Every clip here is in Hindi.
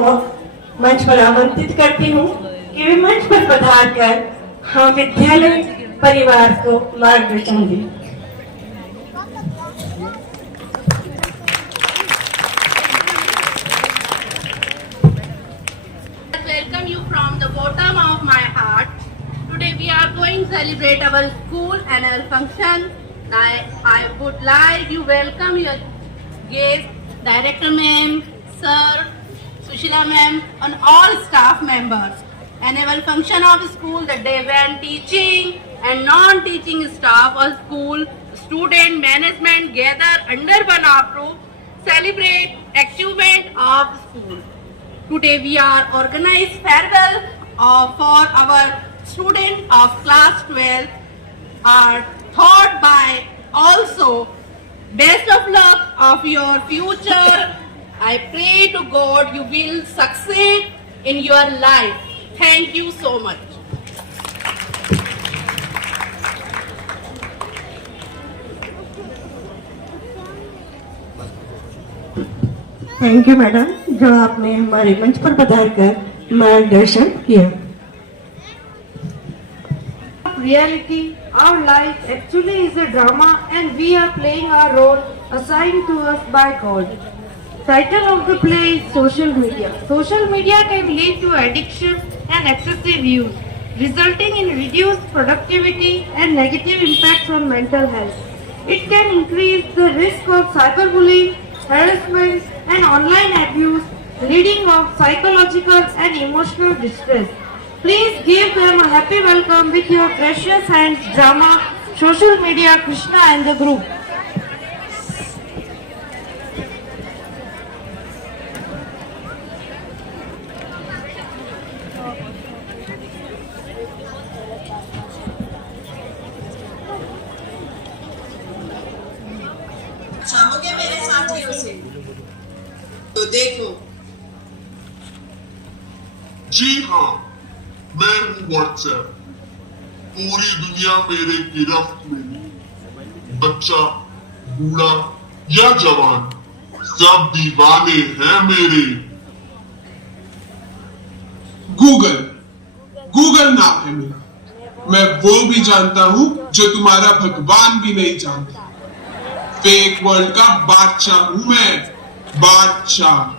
को मंच पर आमंत्रित करती हूँ कि वे मंच पर पधार कर हम विद्यालय परिवार को मार्गदर्शन दें। Welcome you from the bottom of my heart. Today we are going to celebrate our school annual function. I would like to welcome your guests, Director Ma'am, Sir, Sushila Ma'am, and all staff members. Annual function of school, the day when teaching and non-teaching staff of school, student management gather under one roof, celebrate achievement of school. Today we are organized farewell for our student of class 12 are thought by also best of luck of your future. I pray to God you will succeed in your life. Thank you so much. Thank you madam, जो आपने हमारे मंच पर पधार कर मार्गदर्शन किया। Reality, our life actually is a drama and we are playing our role assigned to us by God. Title of the play is Social Media. Social media can lead to addiction and excessive use, resulting in reduced productivity and negative impacts on mental health. It can increase the risk of cyberbullying, harassment and online abuse, leading of psychological and emotional distress. Please give them a happy welcome with your precious hands drama Social Media Krishna and the group. शामोगे मेरे साथियों से तो देखो। जी हाँ, मैं हूँ व्हाट्सएप। पूरी दुनिया मेरे गिरफ्त में। बच्चा, बूढ़ा या जवान, सब दीवाने हैं मेरे। गूगल नाम है मेरा। मैं वो भी जानता हूँ जो तुम्हारा भगवान भी नहीं जानता। फेक वर्ल्ड का बादशाह हूँ मैं, बादशाह।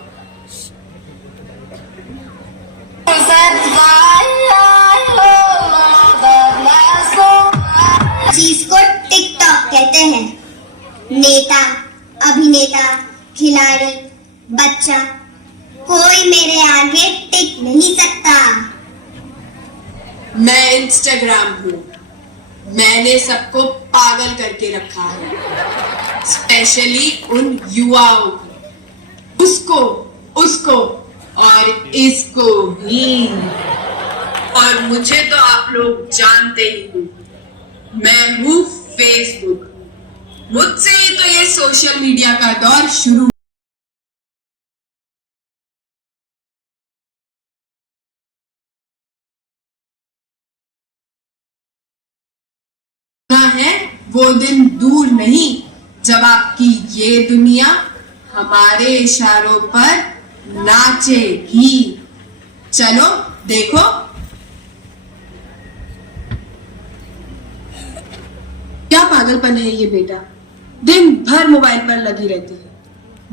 चीज को टिकटॉक कहते हैं। नेता, अभिनेता, खिलाड़ी, बच्चा, कोई मेरे आगे टिक नहीं सकता। मैं इंस्टाग्राम हूँ। मैंने सबको पागल करके रखा है, स्पेशली उन युवाओं को, उसको और इसको भी। और मुझे तो आप लोग जानते ही हो, मैं हूँ फेसबुक। मुझसे ही तो ये सोशल मीडिया का दौर शुरू है। वो दिन दूर नहीं जब आपकी ये दुनिया हमारे इशारों पर नाचेगी। चलो देखो। क्या पागलपन है ये बेटा, दिन भर मोबाइल पर लगी रहती है,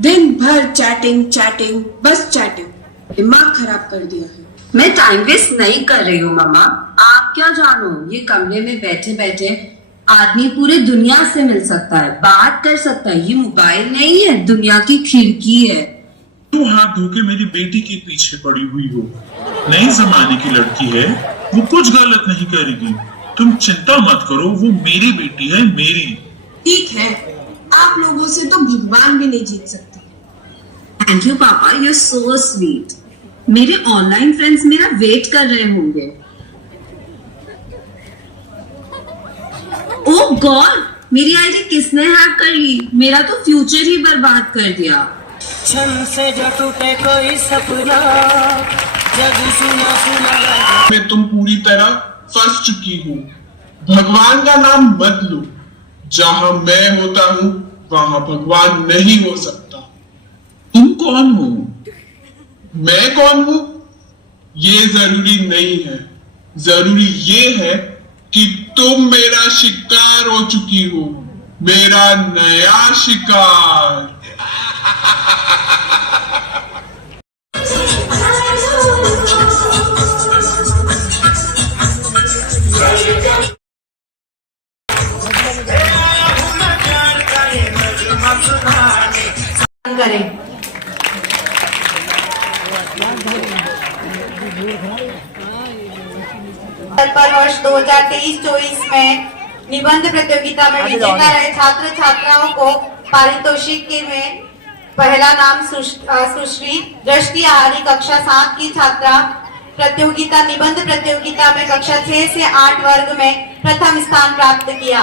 दिन भर चैटिंग, बस चैटिंग। दिमाग खराब कर दिया है। मैं टाइम वेस्ट नहीं कर रही हूँ मामा, आप क्या जानो। ये कमरे में बैठे बैठे आदमी पूरे दुनिया से मिल सकता है, बात कर सकता है। ये मोबाइल नहीं है, दुनिया की खिड़की है। तू हाथ धो के मेरी बेटी के पीछे पड़ी हुई हो। नई जमाने की लड़की है, वो कुछ गलत नहीं करेगी। तुम चिंता मत करो, वो मेरी बेटी है, मेरी। ठीक है, आप लोगों से तो भगवान भी नहीं जीत सकते। थैंक यू पापा, यू सो स्वीट। मेरे ऑनलाइन फ्रेंड्स मेरा वेट कर रहे होंगे। ओह गॉड, मेरी आईडी किसने हैक कर ली? मेरा तो फ्यूचर ही बर्बाद कर दिया। क्षण से जो टूटे कोई सपना, जग सुना मैं तुम पूरी तरह फंस चुकी हूँ। भगवान का नाम मत लो। जहाँ मैं होता हूँ वहाँ भगवान नहीं हो सकता। तुम कौन हो? मैं कौन हूं ये जरूरी नहीं है, जरूरी ये है कि तुम मेरा शिकार हो चुकी हो, मेरा नया शिकार। करें। पर वर्ष 2023-24 में निबंध प्रतियोगिता में विजेता रहे छात्र छात्राओं को पारितोषिक में पहला नाम सुश्री दृष्टि आहारी कक्षा 7 की छात्रा प्रतियोगिता निबंध प्रतियोगिता में कक्षा 6 से 8 वर्ग में प्रथम स्थान प्राप्त किया।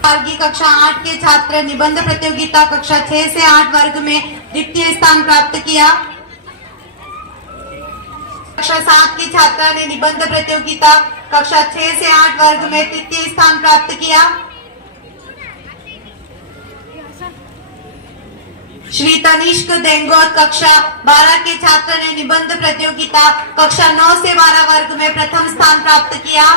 वर्गीय कक्षा 8 के छात्र निबंध प्रतियोगिता कक्षा 6 से 8 वर्ग में द्वितीय स्थान प्राप्त किया। कक्षा 7 की छात्रा ने निबंध प्रतियोगिता कक्षा 6 से 8 वर्ग में तृतीय स्थान प्राप्त किया। श्री तनिष्क देंगोत कक्षा 12 के छात्र ने निबंध प्रतियोगिता कक्षा 9 से 12 वर्ग में प्रथम स्थान प्राप्त किया।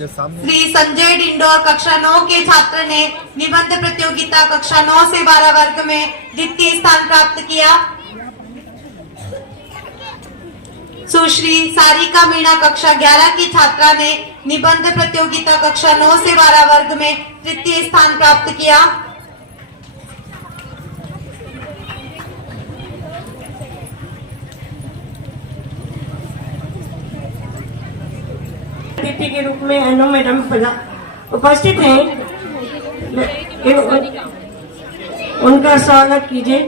श्री संजय डिंडोर कक्षा 9 के छात्र ने निबंध प्रतियोगिता कक्षा 9 से 12 वर्ग में द्वितीय स्थान प्राप्त किया। सुश्री सारिका मीणा कक्षा 11 की छात्रा ने निबंध प्रतियोगिता कक्षा 9 से 12 वर्ग में तृतीय स्थान प्राप्त किया। अतिथि के रूप में अनु मैडम उपस्थित हैं, उनका स्वागत कीजिए।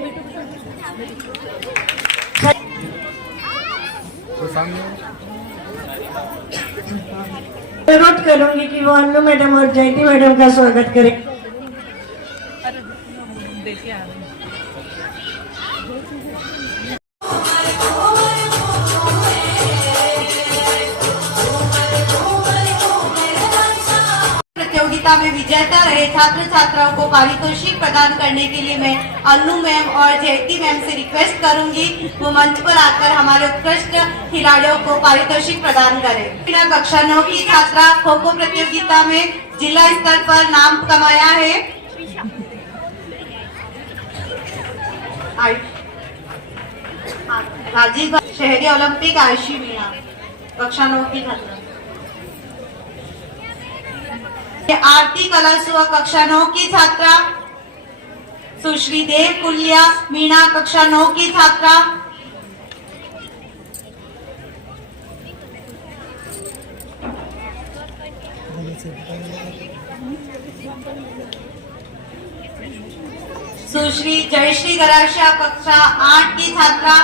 अनुरोध करूंगी कि वो अनु मैडम और जयंती मैडम का स्वागत करें। प्रतियोगिता में विजेता रहे छात्र छात्राओं को पारितोषिक प्रदान करने के लिए मैं अनु मैम और जयंती मैम से रिक्वेस्ट करूंगी वो मंच पर आकर हमारे उत्कृष्ट खिलाड़ियों को पारितोषिक प्रदान करें। कक्षा 9 की छात्रा खो खो प्रतियोगिता में जिला स्तर पर नाम कमाया है। राजीव शहरी ओलंपिक आयुषी मीणा कक्षा 9 की छात्रा। आरती कलासुआ कक्षा 9 की छात्रा। सुश्री देव कुल्या मीणा कक्षा 9 की छात्रा। सुश्री जयश्री गराशा कक्षा 8 की छात्रा।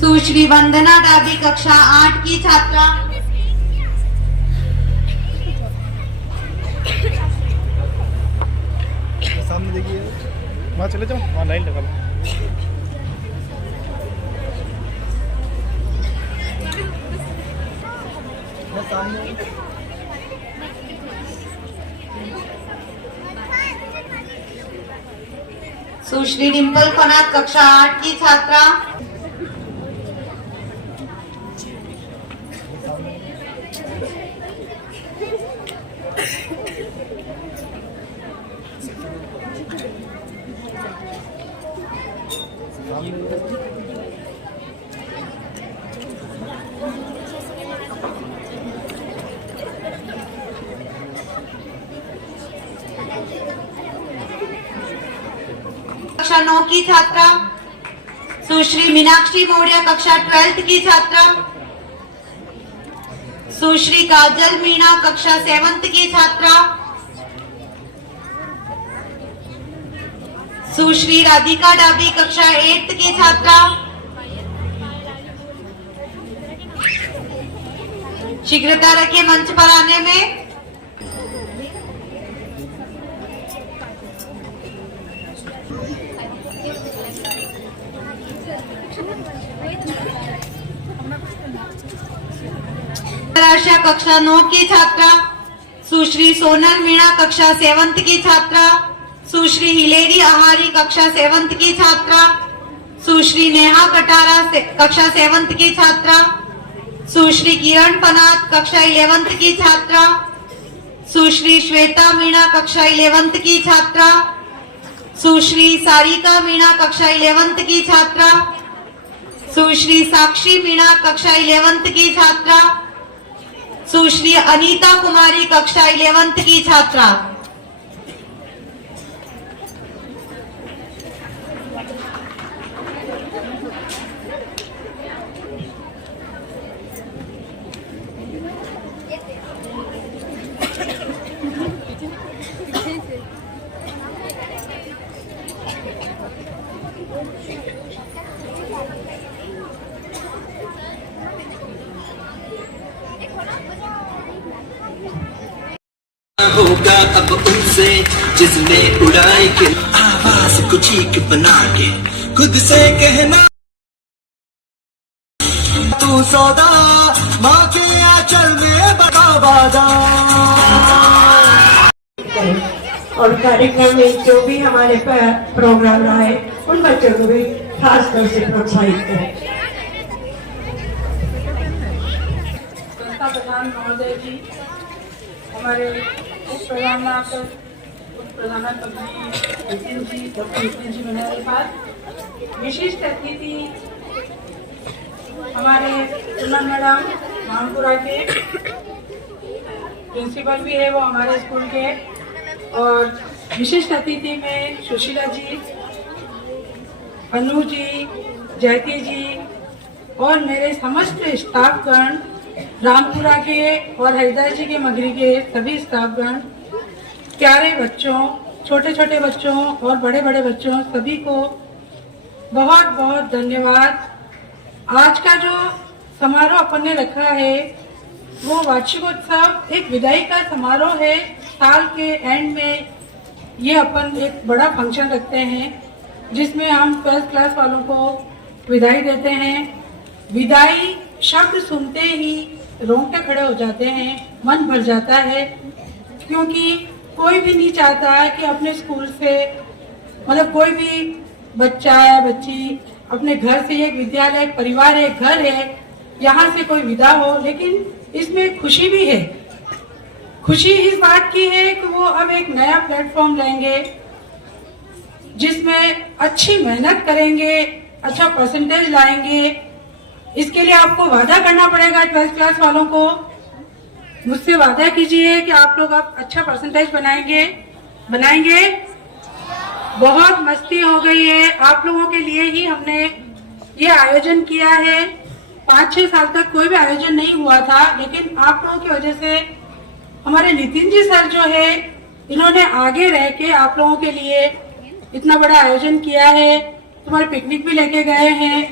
सुश्री वंदना डाबी कक्षा 8 की छात्रा। सामने देखिए, वहाँ चले जाओ, वहाँ लाइन लगा लो। सुश्री डिम्पल फनाद कक्षा 8 की छात्रा। कक्षा 9 की छात्रा। सुश्री मीनाक्षी मौर्य कक्षा 12 की छात्रा। सुश्री काजल मीणा कक्षा 7 की छात्रा। सुश्री राधिका डाबी कक्षा 8 की छात्रा। शीघ्रता रखिए मंच पर आने में। आशा कक्षा 9 की छात्रा, सुश्री सोनल मीणा कक्षा 7th की छात्रा, सुश्री हिलेरी आहारी कक्षा 7th की छात्रा, सुश्री नेहा कटारा कक्षा 7th की छात्रा, सुश्री किरण पनात कक्षा 11th की छात्रा, सुश्री श्वेता मीणा कक्षा 11th की छात्रा, सुश्री सारिका मीणा कक्षा 11th की छात्रा, सुश्री साक्षी मीणा कक्षा 11th की छात्रा, सुश्री अनीता कुमारी कक्षा 11th की छात्रा। होगा अब उनसे जिसने उड़ाई के आवाज को चीख बना के खुद से कहना तू सौदा माँ के आंचल में बड़ा वादा। और कार्यक्रम में जो भी हमारे प्रोग्राम रहे उन बच्चों को भी खास तौर से प्रोत्साहित करें। संस्था प्रधान महोदय जी, हमारे उप प्रधानाध्यापक नितिन जी, डॉक्टर नितिन जी मेरे पास विशिष्ट अतिथि हमारे सुमन मैडम रामपुरा के प्रिंसिपल भी है वो हमारे स्कूल के, और विशिष्ट अतिथि में सुशीला जी, अनु जी, जयती जी और मेरे समस्त स्टाफगण, रामपुरा के और हरिदास जी के मगरी के सभी स्टाफगण, प्यारे बच्चों, छोटे छोटे बच्चों और बड़े बड़े बच्चों, सभी को बहुत बहुत धन्यवाद। आज का जो समारोह अपन ने रखा है वो वार्षिकोत्सव एक विदाई का समारोह है। साल के एंड में ये अपन एक बड़ा फंक्शन रखते हैं जिसमें हम 12th क्लास वालों को विदाई देते हैं। विदाई शब्द सुनते ही रोंगटे खड़े हो जाते हैं, मन भर जाता है, क्योंकि कोई भी नहीं चाहता है कि अपने स्कूल से, मतलब कोई भी बच्चा है, बच्ची अपने घर से, एक विद्यालय, एक परिवार है, एक घर है, यहाँ से कोई विदा हो, लेकिन इसमें खुशी भी है। खुशी इस बात की है कि वो अब एक नया प्लेटफॉर्म लेंगे जिसमें अच्छी मेहनत करेंगे, अच्छा परसेंटेज लाएंगे। इसके लिए आपको वादा करना पड़ेगा 12th क्लास वालों को। मुझसे वादा कीजिए कि आप लोग अब अच्छा परसेंटेज बनाएंगे। बहुत मस्ती हो गई है, आप लोगों के लिए ही हमने ये आयोजन किया है। 5-6 साल तक कोई भी आयोजन नहीं हुआ था, लेकिन आप लोगों की वजह से हमारे नितिन जी सर जो है, इन्होंने आगे रह के आप लोगों के लिए इतना बड़ा आयोजन किया है। तुम्हारे पिकनिक भी लेके गए हैं,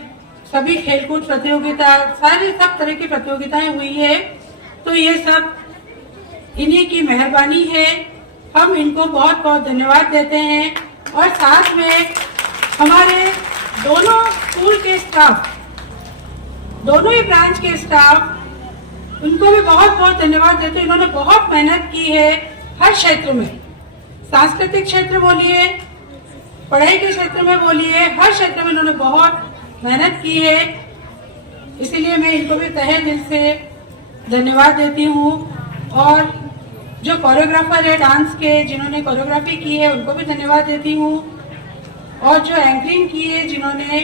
सभी खेलकूद प्रतियोगिता, सारी सब तरह की प्रतियोगिताएं हुई है, तो ये सब इन्हीं की मेहरबानी है। हम इनको बहुत बहुत धन्यवाद देते हैं। और साथ में हमारे दोनों स्कूल के स्टाफ, दोनों ही ब्रांच के स्टाफ, उनको भी बहुत बहुत धन्यवाद देते हैं। इन्होंने बहुत मेहनत की है हर क्षेत्र में, सांस्कृतिक क्षेत्र बोलिए, पढ़ाई के क्षेत्र में बोलिए, हर क्षेत्र में इन्होंने बहुत मेहनत की है। इसीलिए मैं इनको भी तहे दिल से धन्यवाद देती हूँ। और जो कोरियोग्राफर है डांस के, जिन्होंने कोरियोग्राफी की है, उनको भी धन्यवाद देती हूँ। और जो एंकरिंग की है, जिन्होंने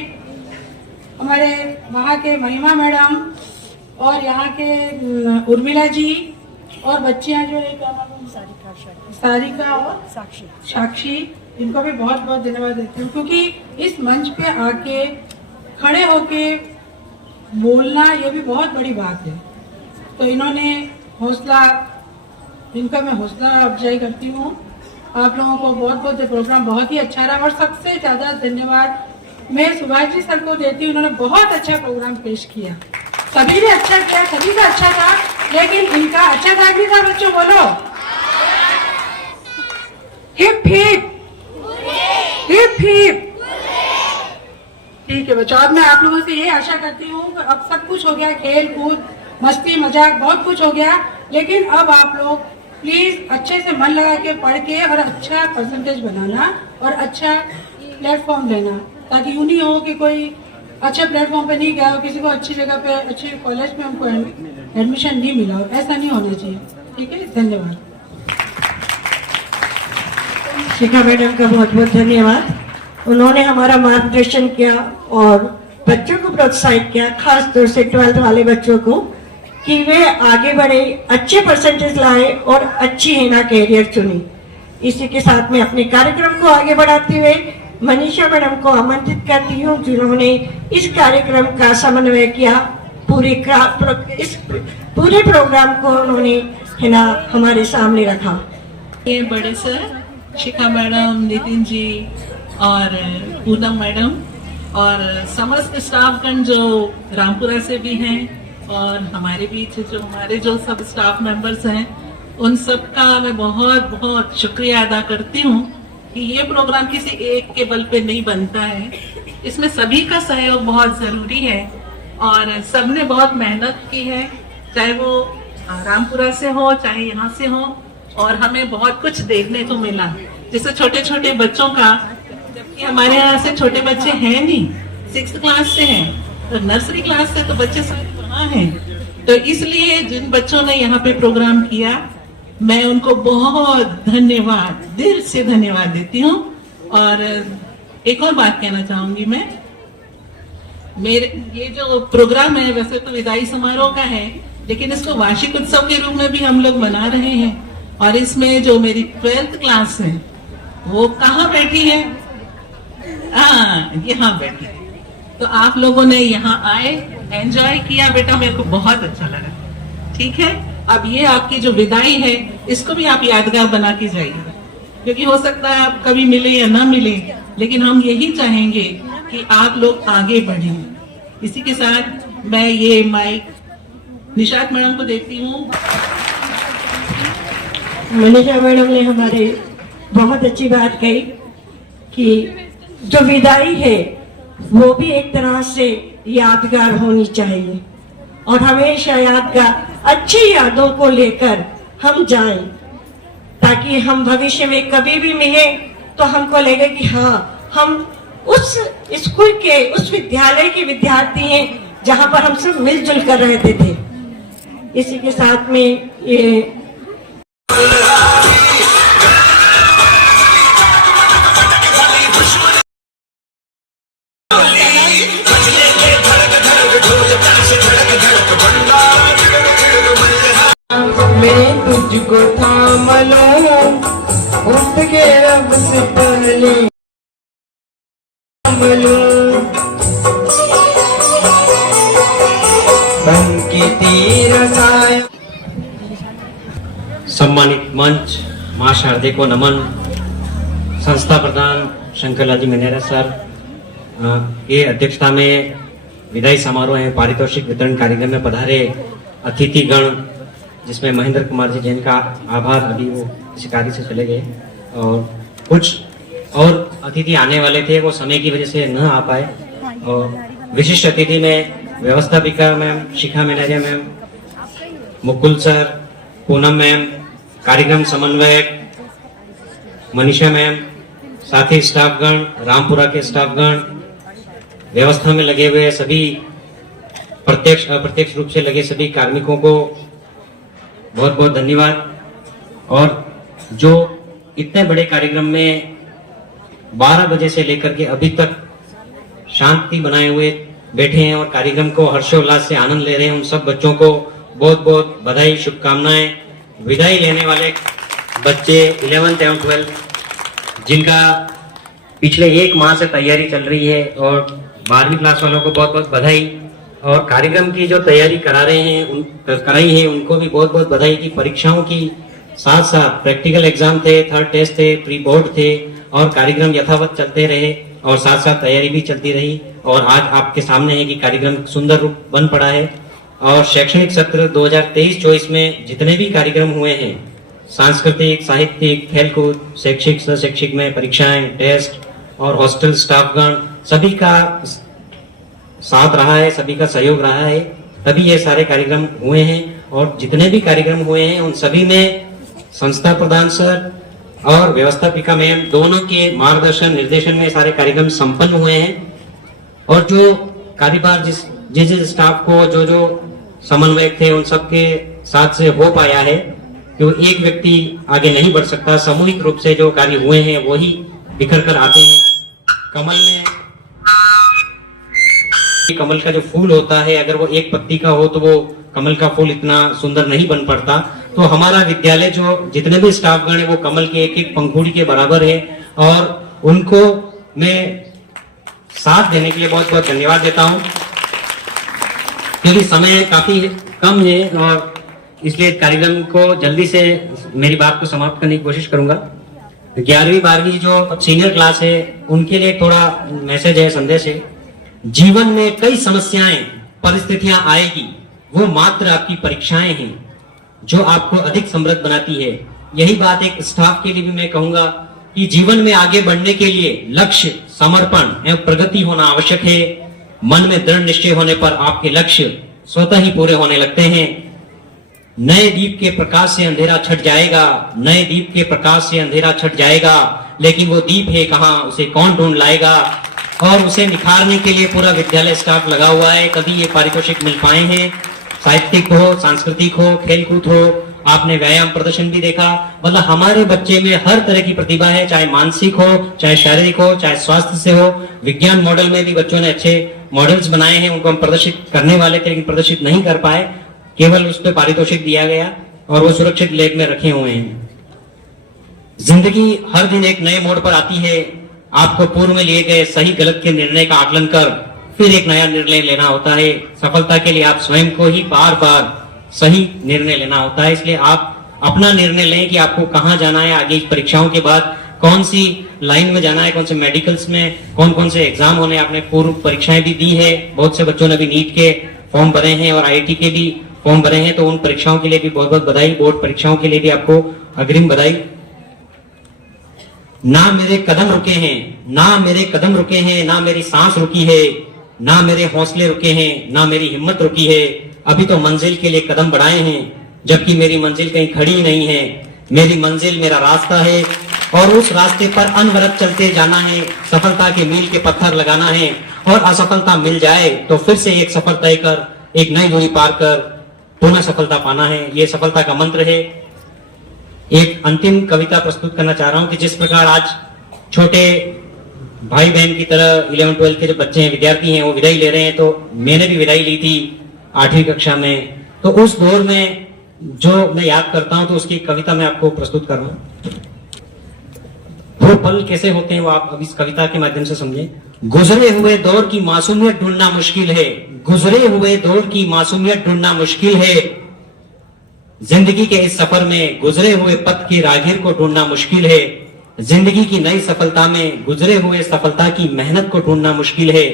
हमारे वहाँ के महिमा मैडम और यहाँ के उर्मिला जी और बच्चियाँ जो है, सारिका और साक्षी, इनको भी बहुत बहुत धन्यवाद देती हूँ, क्योंकि इस मंच पे आके खड़े होके बोलना ये भी बहुत बड़ी बात है। तो इन्होंने इनका मैं हौसला अफजाई करती हूँ। आप लोगों को बहुत बहुत, प्रोग्राम बहुत ही अच्छा रहा। और सबसे ज्यादा धन्यवाद मैं सुभाष जी सर को देती हूँ, उन्होंने बहुत अच्छा प्रोग्राम पेश किया। सभी ने अच्छा किया, सभी का अच्छा था, लेकिन इनका अच्छा था भी था। बच्चों बोलो हिप हिप हिप हिप। ठीक है बच्चों, अब मैं आप लोगों से ये आशा करती हूँ कि अब सब कुछ हो गया, खेल कूद मस्ती मजाक बहुत कुछ हो गया, लेकिन अब आप लोग प्लीज अच्छे से मन लगा के पढ़ के और अच्छा परसेंटेज बनाना और अच्छा प्लेटफॉर्म लेना, ताकि यूं नहीं हो कि कोई अच्छे प्लेटफॉर्म पे नहीं गया हो, किसी को अच्छी जगह पे अच्छे कॉलेज में हमको एडमिशन नहीं मिला हो, ऐसा नहीं होना चाहिए। ठीक है, धन्यवाद। शिखा मैडम का बहुत बहुत धन्यवाद। उन्होंने हमारा मार्गदर्शन किया और बच्चों को प्रोत्साहित किया, खास तौर से 12th वाले बच्चों को, कि वे आगे बढ़े, अच्छे परसेंटेज लाए और अच्छी हिना कैरियर चुनी। इसी के साथ में अपने कार्यक्रम को आगे बढ़ाते हुए मनीषा मैडम को आमंत्रित करती हूँ, जिन्होंने इस कार्यक्रम का समन्वय किया। इस पूरे प्रोग्राम को उन्होंने हिना हमारे सामने रखा। ये बड़े सर शिखा मैडम, नितिन जी और पूनम मैडम और समस्त स्टाफगण जो रामपुरा से भी हैं और हमारे बीच जो सब स्टाफ मेंबर्स हैं, उन सब का मैं बहुत बहुत शुक्रिया अदा करती हूँ कि ये प्रोग्राम किसी एक के बल पे नहीं बनता है, इसमें सभी का सहयोग बहुत जरूरी है और सबने बहुत मेहनत की है, चाहे वो रामपुरा से हो चाहे यहाँ से हो, और हमें बहुत कुछ देखने को मिला। जैसे छोटे छोटे बच्चों का, जबकि हमारे यहाँ से छोटे बच्चे हैं नहीं, 6th क्लास से हैं, तो नर्सरी क्लास से तो बच्चे सारे वहाँ हैं, तो इसलिए जिन बच्चों ने यहाँ पे प्रोग्राम किया मैं उनको बहुत धन्यवाद, दिल से धन्यवाद देती हूँ। और एक और बात कहना चाहूंगी मैं, मेरे ये जो प्रोग्राम है वैसे तो विदाई समारोह का है, लेकिन इसको वार्षिक उत्सव के रूप में भी हम लोग मना रहे हैं। और इसमें जो मेरी 12th क्लास है वो कहाँ बैठी है? यहाँ बैठी है। तो आप लोगों ने यहाँ आए, एंजॉय किया बेटा, मेरे को बहुत अच्छा लगा। ठीक है, अब ये आपकी जो विदाई है इसको भी आप यादगार बना के जाइए, क्योंकि हो सकता है आप कभी मिले या ना मिले, लेकिन हम यही चाहेंगे कि आप लोग आगे बढ़ें। इसी के साथ मैं ये माइक निशात मैडम को देती हूँ। मनीषा मैडम ने हमारे बहुत अच्छी बात कही कि जो विदाई है वो भी एक तरह से यादगार होनी चाहिए और हमेशा यादगार अच्छी यादों को लेकर हम जाएं, ताकि हम भविष्य में कभी भी मिले तो हमको लगे कि हाँ, हम उस स्कूल के, उस विद्यालय के विद्यार्थी हैं जहां पर हम सब मिलजुल कर रहते थे। इसी के साथ में ये मैं तुझको थाम लूं, उठ के रब से पहले थाम लूं, बन के तेरा साया। सम्मानित मंच, मां शारदे को नमन। संस्था प्रधान शंकरलाल जी मेनेरा सर के अध्यक्षता में विदाई समारोह एवं पारितोषिक वितरण कार्यक्रम में पधारे अतिथिगण, जिसमें महेंद्र कुमार जी, जिनका आभार, अभी वो किसी कार्य से चले गए, और कुछ और अतिथि आने वाले थे, वो समय की वजह से न आ पाए। और विशिष्ट अतिथि में व्यवस्थापिका ma'am, Shikha manager ma'am, Mukul sir, Poonam ma'am, कार्यक्रम समन्वयक मनीषा मैम, साथी स्टाफगण, रामपुरा के स्टाफगण, व्यवस्था में लगे हुए सभी प्रत्यक्ष अप्रत्यक्ष रूप से लगे सभी कार्मिकों को बहुत बहुत धन्यवाद। और जो इतने बड़े कार्यक्रम में 12 बजे से लेकर के अभी तक शांति बनाए हुए बैठे हैं और कार्यक्रम को हर्षोल्लास से आनंद ले रहे हैं, उन सब बच्चों को बहुत बहुत बधाई, शुभकामनाएं। विदाई लेने वाले बच्चे 11th एवं 12th, जिनका पिछले 1 माह से तैयारी चल रही है, और 12वीं क्लास वालों को बहुत बहुत बधाई। और कार्यक्रम की जो तैयारी कराई है उनको भी बहुत बहुत बधाई की। परीक्षाओं की साथ साथ प्रैक्टिकल एग्जाम थे, थर्ड टेस्ट थे, प्री बोर्ड थे, और कार्यक्रम यथावत चलते रहे और साथ साथ तैयारी भी चलती रही। और आज आपके सामने है कि कार्यक्रम सुंदर रूप बन पड़ा है। और शैक्षणिक सत्र 2023-24 में जितने भी कार्यक्रम हुए हैं, सांस्कृतिक, साहित्यिक, खेलकूद, शैक्षिक, शैक्षिक में परीक्षाएं, टेस्ट और हॉस्टल स्टाफगण, सभी का साथ रहा है, सभी का सहयोग रहा है, तभी ये सारे कार्यक्रम हुए हैं। और जितने भी कार्यक्रम हुए हैं उन सभी में संस्था प्रधान सर और व्यवस्थापिका मैम दोनों के मार्गदर्शन निर्देशन में सारे कार्यक्रम संपन्न हुए हैं। और जो कार्यभार जिस स्टाफ को जो समन्वयक थे उन सबके साथ से हो पाया है, क्योंकि एक व्यक्ति आगे नहीं बढ़ सकता, सामूहिक रूप से जो कार्य हुए हैं वही बिखर कर आते हैं। कमल का जो फूल होता है, अगर वो एक पत्ती का हो तो वो कमल का फूल इतना सुंदर नहीं बन पड़ता। तो हमारा विद्यालय जो जितने भी स्टाफगण है वो कमल के एक एक पंखुड़ी के बराबर है, और उनको मैं साथ देने के लिए बहुत बहुत धन्यवाद देता हूं, क्योंकि समय काफी कम है और इसलिए कार्यक्रम को जल्दी से मेरी बात को समाप्त करने की कोशिश करूंगा। 11वीं 12वीं जो सीनियर क्लास है उनके लिए थोड़ा मैसेज है, संदेश है। जीवन में कई समस्याएं परिस्थितियां आएगी, वो मात्र आपकी परीक्षाएं हैं जो आपको अधिक समृद्ध बनाती है। यही बात एक स्टाफ के लिए भी मैं कहूंगा कि जीवन में आगे बढ़ने के लिए लक्ष्य, समर्पण एवं प्रगति होना आवश्यक है। मन में दृढ़ निश्चय होने पर आपके लक्ष्य स्वतः ही पूरे होने लगते हैं। नए दीप के प्रकाश से अंधेरा छट जाएगा, नए दीप के प्रकाश से अंधेरा छट जाएगा, लेकिन वो दीप है कहाँ, उसे कौन ढूंढ लाएगा। और उसे निखारने के लिए पूरा विद्यालय स्टाफ लगा हुआ है, तभी ये पारितोषिक मिल पाए हैं। साहित्यिक हो, सांस्कृतिक हो, खेलकूद हो, आपने व्यायाम प्रदर्शन भी देखा। मतलब हमारे बच्चे में हर तरह की प्रतिभा है, चाहे मानसिक हो, चाहे शारीरिक हो, चाहे स्वास्थ्य से हो। विज्ञान मॉडल में भी बच्चों ने अच्छे मॉडल्स बनाए हैं, उनको हम प्रदर्शित करने वाले थे लेकिन प्रदर्शित नहीं कर पाए, केवल उस पर पारितोषिक दिया गया और वो सुरक्षित लेख में रखे हुए हैं। जिंदगी हर दिन एक नए मोड़ पर आती है। आपको पूर्व में लिए गए सही गलत के निर्णय का आकलन कर फिर एक नया निर्णय लेना होता है। सफलता के लिए आप स्वयं को ही बार बार सही निर्णय लेना होता है। इसलिए आप अपना निर्णय लें कि आपको कहाँ जाना है, आगे परीक्षाओं के बाद कौन सी लाइन में जाना है, कौन से मेडिकल्स में कौन कौन से एग्जाम होने। आपने पूर्व परीक्षाएं भी दी है, बहुत से बच्चों ने भी नीट के फॉर्म भरे हैं और IIT के भी फॉर्म भरे हैं, तो उन परीक्षाओं के लिए भी बहुत बहुत बधाई। बोर्ड परीक्षाओं के लिए भी आपको अग्रिम बधाई। ना मेरे कदम रुके हैं, ना मेरे कदम रुके हैं, ना मेरी सांस रुकी है, ना मेरे हौसले रुके हैं, ना मेरी हिम्मत रुकी है। अभी तो मंजिल के लिए कदम बढ़ाए हैं, जबकि मेरी मंजिल कहीं खड़ी नहीं है। मेरी मंजिल मेरा रास्ता है और उस रास्ते पर अनवरत चलते जाना है। सफलता के मील के पत्थर लगाना है और असफलता मिल जाए तो फिर से एक सफर तय कर, एक नई दूरी पार कर पुनः सफलता पाना है। ये सफलता का मंत्र है। एक अंतिम कविता प्रस्तुत करना चाह रहा हूं कि जिस प्रकार आज छोटे भाई बहन की तरह 11-12 के जो बच्चे हैं, विद्यार्थी हैं, वो विदाई ले रहे हैं, तो मैंने भी विदाई ली थी 8वीं कक्षा में। तो उस दौर में जो मैं याद करता हूं तो उसकी कविता मैं आपको प्रस्तुत कर रहा हूं। वो पल कैसे होते हैं वो आप अब इस कविता के माध्यम से समझें। गुजरे हुए दौर की मासूमियत ढूंढना मुश्किल है, गुजरे हुए दौर की मासूमियत ढूंढना मुश्किल है। जिंदगी के इस सफर में गुजरे हुए पथ के राहगीर को ढूंढना मुश्किल है। जिंदगी की नई सफलता में गुजरे हुए सफलता की मेहनत को ढूंढना मुश्किल है।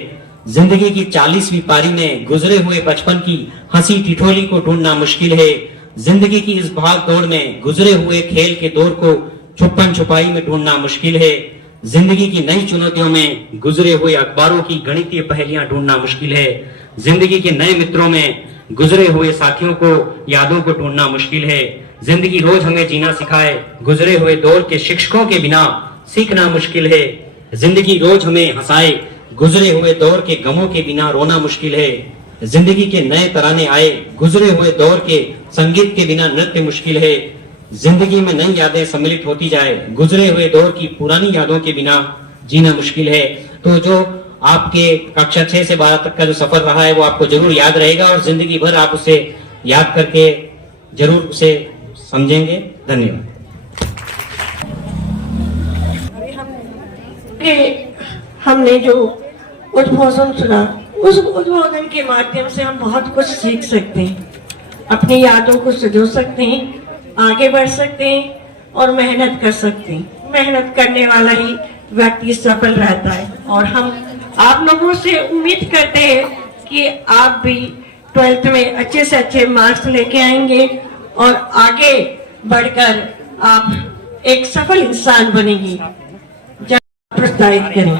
जिंदगी की 40वीं पारी में गुजरे हुए बचपन की हंसी ठिठोली को ढूंढना मुश्किल है। जिंदगी की इस भाग दौड़ में गुजरे हुए खेल के दौर को छुपन छुपाई में ढूंढना मुश्किल है। जिंदगी की नई चुनौतियों में गुजरे हुए अखबारों की गणितीय पहेलियां ढूंढना मुश्किल है। जिंदगी के नए मित्रों में गुजरे हुए साथियों को, यादों को ढूंढना मुश्किल है। जिंदगी रोज हमें जीना सिखाए, गुजरे हुए दौर के शिक्षकों के बिना सीखना मुश्किल है। जिंदगी रोज हमें हंसाए, गुजरे हुए दौर के गमों के बिना रोना मुश्किल है। जिंदगी के नए तराने आए, गुजरे हुए दौर के संगीत के बिना नृत्य मुश्किल है। जिंदगी में नई यादें सम्मिलित होती जाए, गुजरे हुए दौर की पुरानी यादों के बिना जीना मुश्किल है। तो जो आपके कक्षा 6 से 12 तक का जो सफर रहा है वो आपको जरूर याद रहेगा और जिंदगी भर आप उसे याद करके जरूर उसे समझेंगे। धन्यवाद। हमने जो उद्बोधन सुना, उस उद्बोधन के माध्यम से हम बहुत कुछ सीख सकते हैं, अपनी यादों को सजो सकते हैं, आगे बढ़ सकते हैं और मेहनत कर सकते हैं। मेहनत करने वाला ही व्यक्ति सफल रहता है। और हम आप लोगों से उम्मीद करते हैं कि आप भी 12th में अच्छे से अच्छे मार्क्स लेके आएंगे और आगे बढ़कर आप एक सफल इंसान बनेंगे। प्रोत्साहित करें।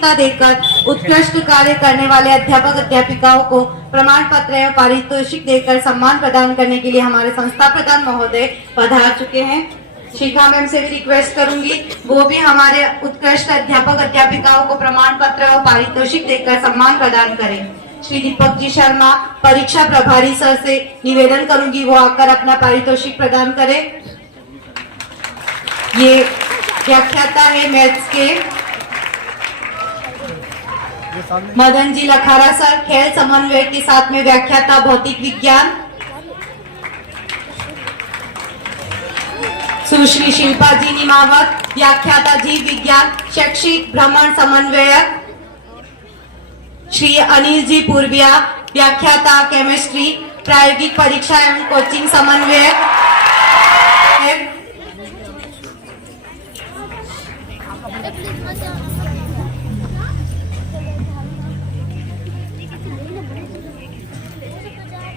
प्राथमिकता देकर उत्कृष्ट कार्य करने वाले अध्यापक अध्यापिकाओं को प्रमाण पत्र एवं पारितोषिक देकर सम्मान प्रदान करने के लिए हमारे संस्था प्रधान महोदय पधार चुके हैं। शिखा मैम से भी रिक्वेस्ट करूंगी, वो भी हमारे उत्कृष्ट अध्यापक अध्यापिकाओं को प्रमाण पत्र और पारितोषिक देकर सम्मान प्रदान करें। श्री दीपक जी शर्मा परीक्षा प्रभारी सर से निवेदन करूंगी, वो आकर अपना पारितोषिक प्रदान करें। ये व्याख्याता है मैथ्स के। मदन जी लखारा सर खेल समन्वय के साथ में व्याख्याता भौतिक विज्ञान। सुश्री शिल्पा जी निमावत व्याख्याता जीव विज्ञान शैक्षिक भ्रमण समन्वयक। श्री अनिल जी पूर्विया व्याख्याता केमिस्ट्री प्रायोगिक परीक्षा एवं कोचिंग समन्वयक।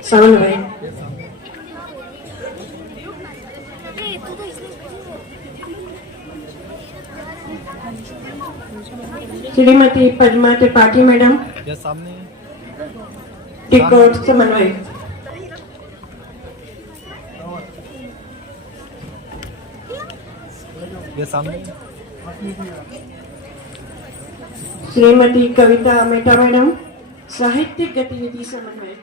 समन्वय श्रीमती पद्मा त्रिपाठी मैडम टिकट समन्वय। श्रीमती कविता मेहता मैडम साहित्यिक गतिविधि समन्वय।